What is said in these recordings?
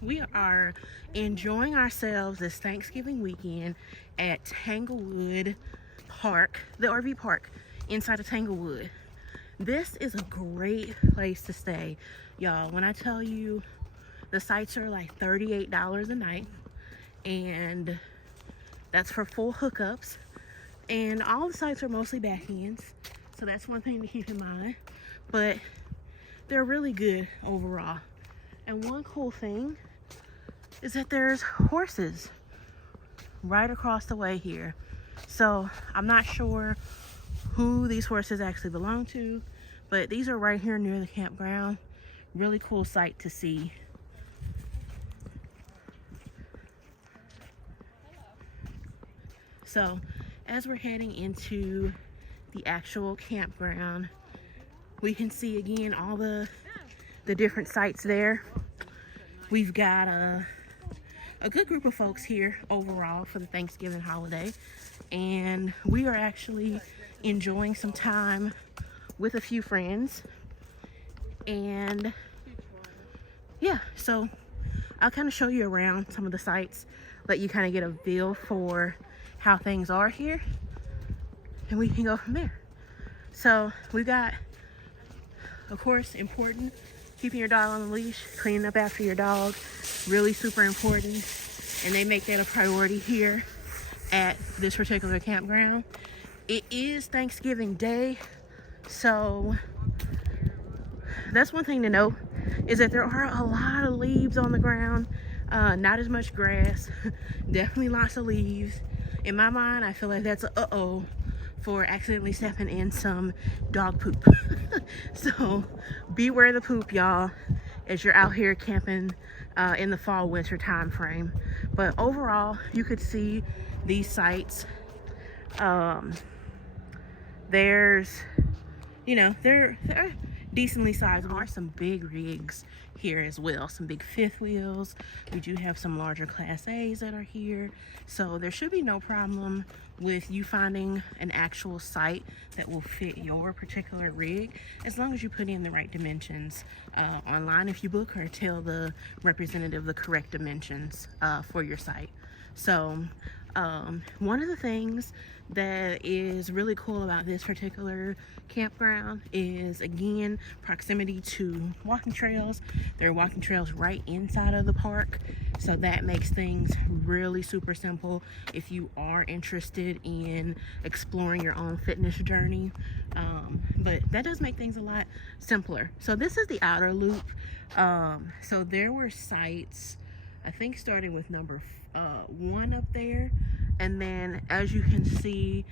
We are enjoying ourselves this Thanksgiving weekend at Tanglewood Park, the RV park inside of Tanglewood. This is a great place to stay, y'all. When I tell you the sites are like $38 a night, and that's for full hookups, and all the sites are mostly back ends, so that's one thing to keep in mind, but they're really good overall. And one cool thing is that there's horses right across the way here. So I'm not sure who these horses actually belong to, but these are right here near the campground. Really cool sight to see. So as we're heading into the actual campground, we can see again all the different sites there. We've got a good group of folks here overall for the Thanksgiving holiday, and we are actually enjoying some time with a few friends. And yeah, so I'll kind of show you around some of the sites, let you kind of get a feel for how things are here, and we can go from there. So we've got, of course, important, keeping your dog on the leash, cleaning up after your dog, really super important, and they make that a priority here at this particular campground. It is Thanksgiving Day, so that's one thing to note, is that there are a lot of leaves on the ground, not as much grass, definitely lots of leaves. In my mind, I feel like that's a uh-oh for accidentally stepping in some dog poop. So beware the poop, y'all, as you're out here camping in the fall winter time frame. But overall, you could see these sites. There's, you know, they're decently sized. There are some big rigs here as well, some big fifth wheels. We do have some larger Class A's that are here, so there should be no problem with you finding an actual site that will fit your particular rig, as long as you put in the right dimensions online if you book, or tell the representative the correct dimensions for your site. So one of the things that is really cool about this particular campground is, again, proximity to walking trails. There are walking trails right inside of the park, so that makes things really super simple if you are interested in exploring your own fitness journey. But that does make things a lot simpler. So this is the outer loop. So there were sites, I think, starting with number 1 up there, and then as you can see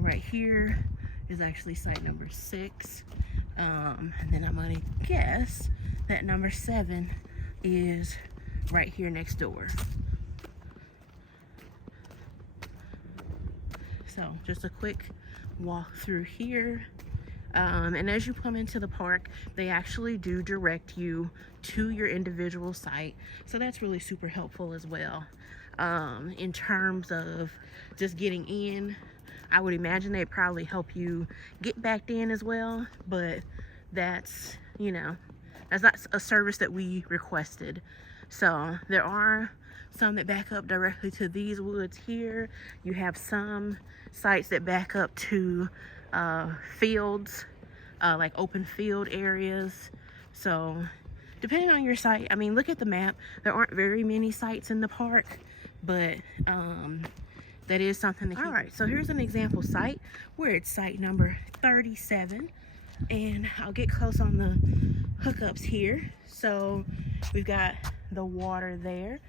right here is actually site number 6, and then I'm gonna guess that number 7 is right here next door. So just a quick walk through here. And as you come into the park, they actually do direct you to your individual site, so that's really super helpful as well. In terms of just getting in, I would imagine they'd probably help you get back in as well, but that's, you know, that's not a service that we requested. So there are some that back up directly to these woods here. You have some sites that back up to fields, like open field areas. So depending on your site, I mean, look at the map. There aren't very many sites in the park, but that is something to keep. All right, so here's an example site where it's site number 37, and I'll get close on the hookups here. So we've got the water there.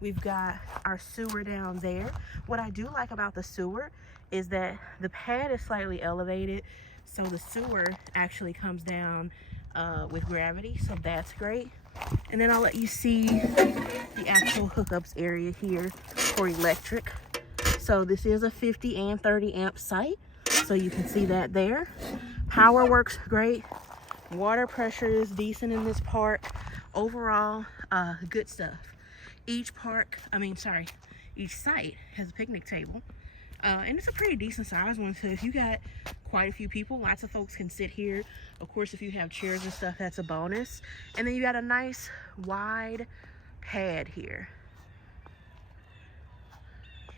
We've got our sewer down there. What I do like about the sewer is that the pad is slightly elevated, so the sewer actually comes down with gravity, so that's great. And then I'll let you see the actual hookups area here for electric. So this is a 50 and 30 amp site, so you can see that there. Power works great. Water pressure is decent in this park. Overall, good stuff. Each site has a picnic table, and it's a pretty decent sized one, so if you got quite a few people, lots of folks can sit here Of course, if you have chairs and stuff, that's a bonus. And then you got a nice wide pad here.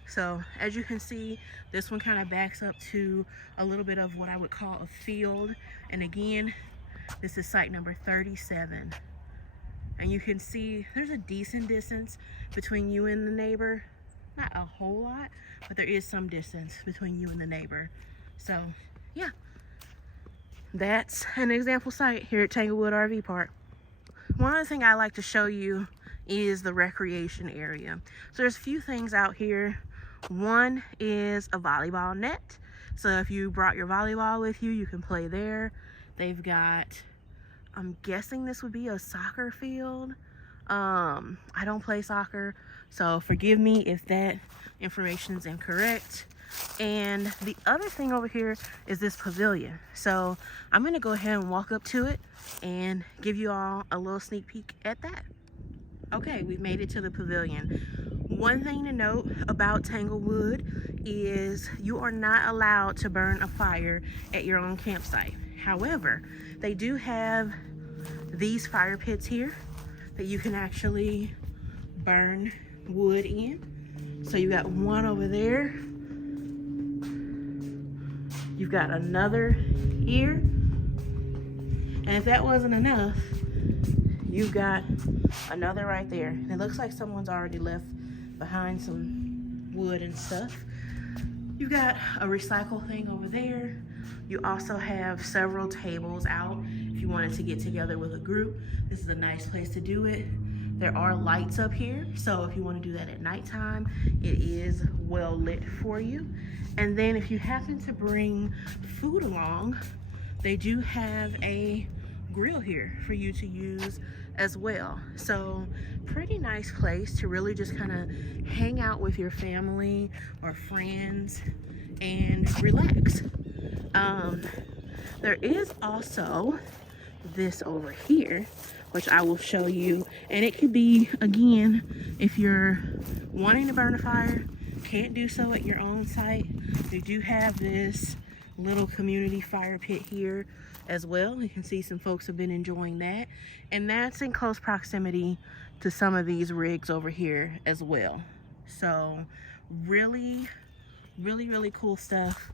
So as you can see, this one kind of backs up to a little bit of what I would call a field. And again, this is site number 37. And you can see there's a decent distance between you and the neighbor. Not a whole lot, but there is some distance between you and the neighbor. So yeah, that's an example site here at Tanglewood RV Park. One other thing I like to show you is the recreation area. So there's a few things out here. One is a volleyball net. So if you brought your volleyball with you, you can play there. They've got, I'm guessing this would be a soccer field. I don't play soccer, so forgive me if that information is incorrect. And the other thing over here is this pavilion. So I'm gonna go ahead and walk up to it and give you all a little sneak peek at that. Okay, we've made it to the pavilion. One thing to note about Tanglewood is you are not allowed to burn a fire at your own campsite. However, they do have these fire pits here that you can actually burn wood in. So you got one over there. You've got another here. And if that wasn't enough, you've got another right there. And it looks like someone's already left behind some wood and stuff. You've got a recycle thing over there. You also have several tables out if you wanted to get together with a group. This is a nice place to do it. There are lights up here, so if you want to do that at nighttime, it is well lit for you. And then if you happen to bring food along, they do have a grill here for you to use as well. So pretty nice place to really just kind of hang out with your family or friends and relax. There is also this over here, which I will show you, and it could be, again, if you're wanting to burn a fire, can't do so at your own site, they do have this little community fire pit here as well. You can see some folks have been enjoying that, and that's in close proximity to some of these rigs over here as well. So really cool stuff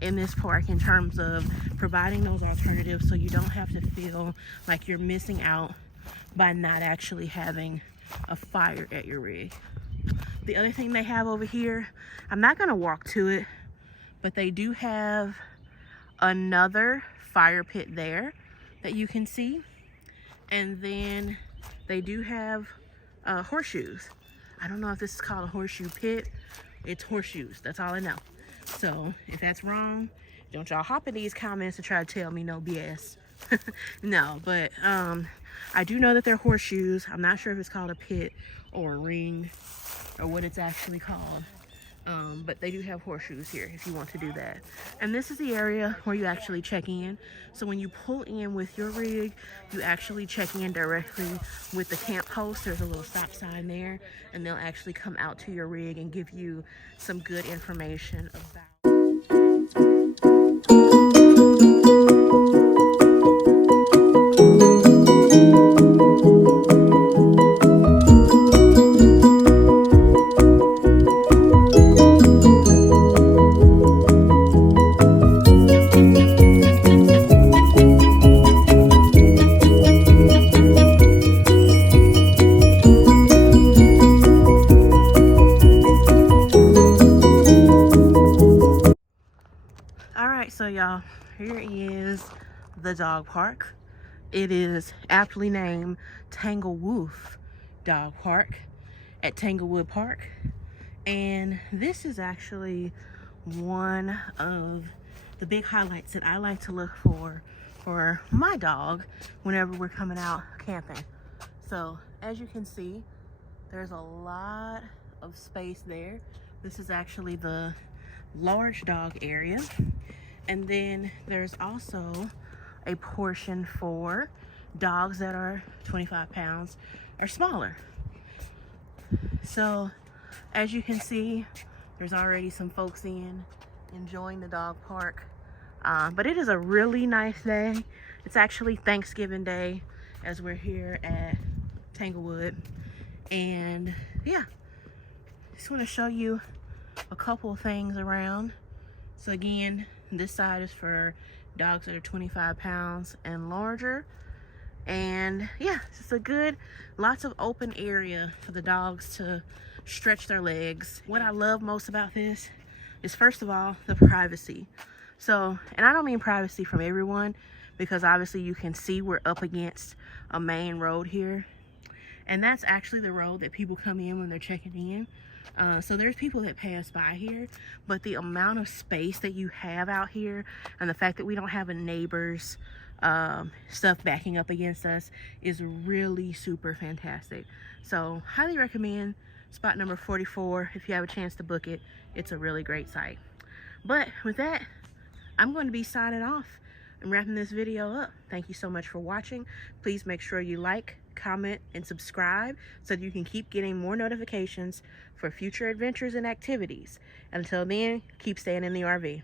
in this park in terms of providing those alternatives, so you don't have to feel like you're missing out by not actually having a fire at your rig. The other thing they have over here, I'm not going to walk to it, but they do have another fire pit there that you can see. And then they do have horseshoes. I don't know if this is called a horseshoe pit. It's horseshoes, that's all I know. So if that's wrong, don't y'all hop in these comments to try to tell me no BS. No, but I do know that they're horseshoes. I'm not sure if it's called a pit or a ring or what it's actually called. But they do have horseshoes here if you want to do that. And this is the area where you actually check in. So when you pull in with your rig, you actually check in directly with the camp host. There's a little stop sign there, and they'll actually come out to your rig and give you some good information about. So y'all, here is the dog park. It is aptly named TangleWOOF Dog Park at Tanglewood Park. And this is actually one of the big highlights that I like to look for my dog whenever we're coming out camping. So as you can see, there's a lot of space there. This is actually the large dog area. And then there's also a portion for dogs that are 25 pounds or smaller. So as you can see, there's already some folks enjoying the dog park. But it is a really nice day It's actually Thanksgiving Day as we're here at Tanglewood. And yeah, just want to show you a couple of things around. So again, this side is for dogs that are 25 pounds and larger. And yeah, it's a good, lots of open area for the dogs to stretch their legs. What I love most about this is, first of all, the privacy. So, and I don't mean privacy from everyone, because obviously you can see we're up against a main road here. And that's actually the road that people come in when they're checking in. So there's people that pass by here, but the amount of space that you have out here and the fact that we don't have a neighbor's stuff backing up against us is really super fantastic. So highly recommend spot number 44 if you have a chance to book it. It's a really great site. But with that, I'm going to be signing off and wrapping this video up. Thank you so much for watching. Please make sure you like, comment, and subscribe so that you can keep getting more notifications for future adventures and activities. Until then, keep staying in the RV.